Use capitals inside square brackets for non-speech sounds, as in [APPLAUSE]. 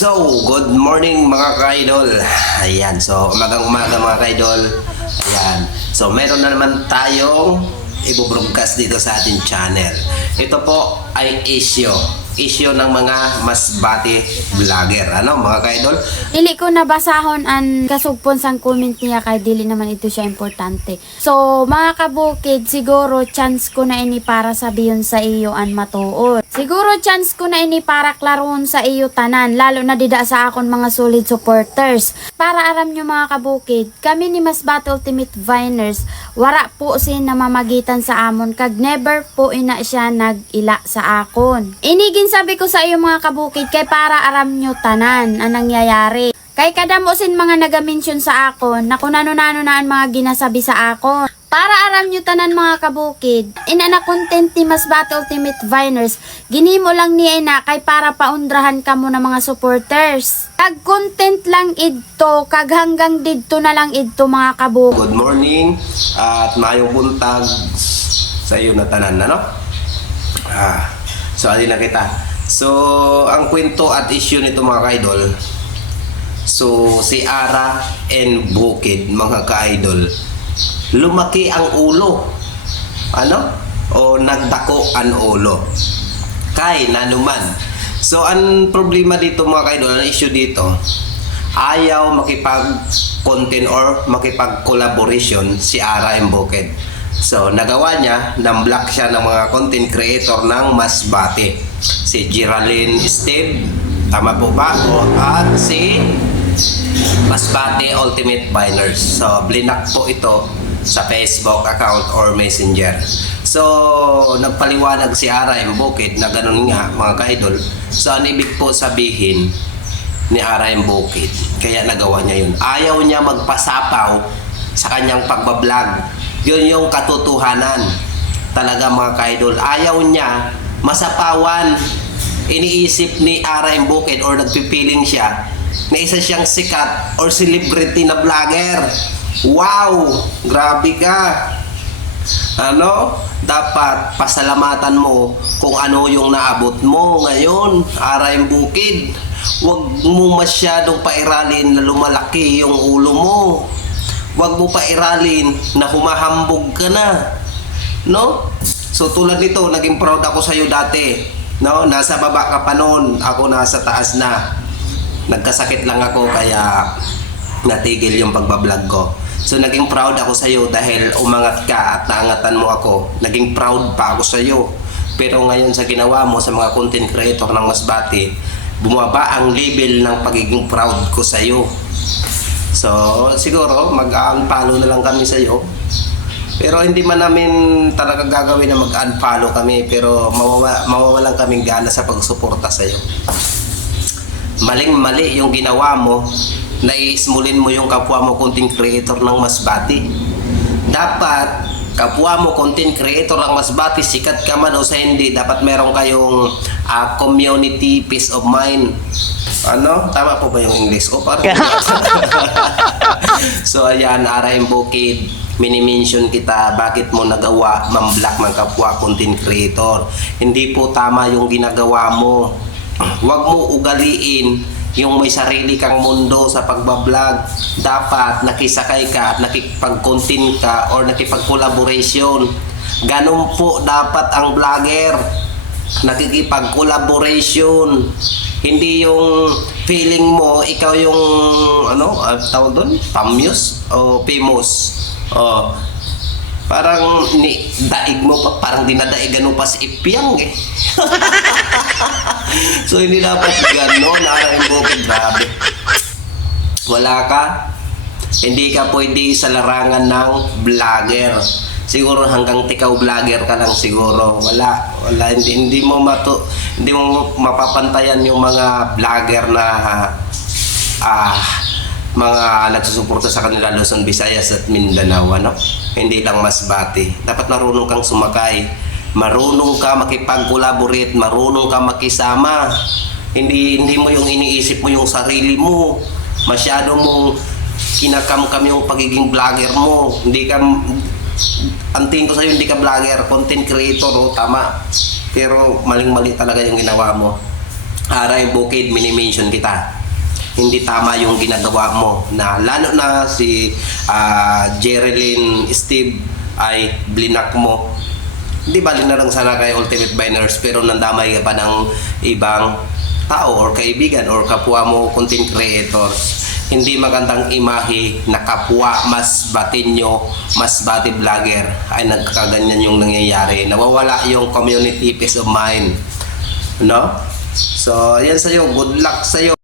So, good morning mga ka-idol. Ayan, so umagang umaga mga ka-idol. Ayan. So, meron na naman tayong ibubroadcast dito sa ating channel. Ito po ay issue. Issue ng mga masbati vlogger. Ano mga ka-idol? Dili ko nabasahon ang kasugpon sang comment niya kay dili naman ito siya importante. So, mga kabukid, siguro chance ko na ini para sabiyon sa iyo an matuod. Siguro chance ko na ini para klaron sa iyo tanan, lalo na dida sa akon mga solid supporters. Para aram nyo mga kabukid, kami ni Masbate Ultimate Viners, wara po sin namamagitan sa amon kag never po ina siya nag-ila sa akon. Inigin sabi ko sa iyo mga kabukid kay para aram nyo tanan ang nangyayari. Kay kadamo sin mga naga-mention sa akon na kung ano-ano na ang mga ginasabi sa akon. Para aram nyo tanan mga kabukid, ina na content ni Masbate Ultimate Viners, ginimo lang niya ina kay para paundrahan ka mo ng mga supporters. Kag content lang idto, kag hanggang didto na lang idto mga kabukid. Good morning at mayong buntag sa iyo na tanan, ano? Ah, so alin na kita. So, ang kwento at issue nito mga ka-idol, So, si Ara and Bukid, mga ka-idol, lumaki ang ulo. Ano? O nagdako ang ulo. Kay nanuman. So, ang problema dito mga ka-idol, ang issue dito, ayaw makipag-content or makipag-collaboration si Ara and Bukid. So, nagawa niya, nang-block siya ng mga content creator ng Masbate. Si Geraldine Steve, tama po ba? O, at si Masbate Ultimate Biners. So, blinak po ito sa Facebook account or Messenger. So, nagpaliwanag si Ara M. Bukid na ganun nga, mga ka-idol. So, ang ibig po sabihin ni Ara M. Bukid, kaya nagawa niya yun. Ayaw niya magpasapaw sa kanyang pagbablog. Yun yung katotohanan. Talaga mga ka-idol. Ayaw niya masapawan. Iniisip ni Ara M. Bukid or nagpipiling siya na isa siyang sikat or celebrity na vlogger. Wow! Grabe ka! Ano? Dapat pasalamatan mo kung ano yung naabot mo ngayon, RM Bukid. Huwag mo masyadong pairalin na lumalaki yung ulo mo. Huwag mo pairalin na humahambog ka na. No? So tulad nito, naging proud ako sa'yo dati. No? Nasa baba ka pa noon, ako nasa taas na nagkasakit lang ako kaya natigil yung pagbablog ko. So naging proud ako sa iyo dahil umangat ka at naangatan mo ako. Naging proud pa ako sa iyo. Pero ngayon sa ginawa mo sa mga content creator ng Masbate, bumaba ang level ng pagiging proud ko sa iyo. So siguro mag-unfollow na lang kami sa iyo. Pero hindi man namin talaga gagawin na mag-unfollow kami pero mawawa, mawawalan kaming gana sa pagsuporta sa iyo maling-mali yung ginawa mo, naiismulin mo yung kapwa mo content creator ng Masbati. Dapat, kapwa mo content creator ng Masbati, sikat ka man o sa hindi, dapat meron kayong ah, community peace of mind. Ano? Tama po ba yung English ko? Parang [LAUGHS] so ayan, RM Bukid, mini-mention kita, bakit mo nagawa mam-block ng kapwa content creator. Hindi po tama yung ginagawa mo. [CLEARS THROAT] Huwag mo ugaliin yung may sarili kang mundo sa pagbablog. Dapat nakisakay ka at nakipag-content ka or nakipag-collaboration. Ganun po dapat ang vlogger. Nakikipag-collaboration. Hindi yung feeling mo, ikaw yung, ano, tawag doon? Pamuse o famous. Oh, parang ni daig mo pa parang dinadaigan mo pa si Ipyang eh. [LAUGHS] so hindi dapat gano'n, narating bukid, grabe. Wala ka, hindi ka pwede sa larangan ng vlogger. Siguro hanggang tikaw vlogger ka lang siguro. Wala, wala hindi, hindi mo mato, hindi mo mapapantayan yung mga vlogger na ah mga nagsusuporta sa kanila Luzon, Visayas at Mindanao ano? Hindi lang Masbate. Dapat marunong kang sumakay marunong ka makipag-collaborate, marunong ka makisama. Hindi hindi mo yung iniisip mo yung sarili mo. Masyado mong kinakam-kam yung pagiging vlogger mo. Hindi ka ang tingin ko sa'yo, hindi ka vlogger, content creator, oh, tama. Pero maling-mali talaga yung ginawa mo. Aray Bukid, minimension kita. Hindi tama yung ginagawa mo na lalo na si ah, Jerilyn Steve ay blinak mo. Hindi bali na lang sana kay Ultimate Biners pero nandamay ka pa ng ibang tao or kaibigan or kapwa mo content creators. Hindi magandang imahe na kapwa mas batinyo, mas bati vlogger ay nagkaganyan yung nangyayari. Nawawala yung community peace of mind. No? So, yan sa'yo. Good luck sa'yo.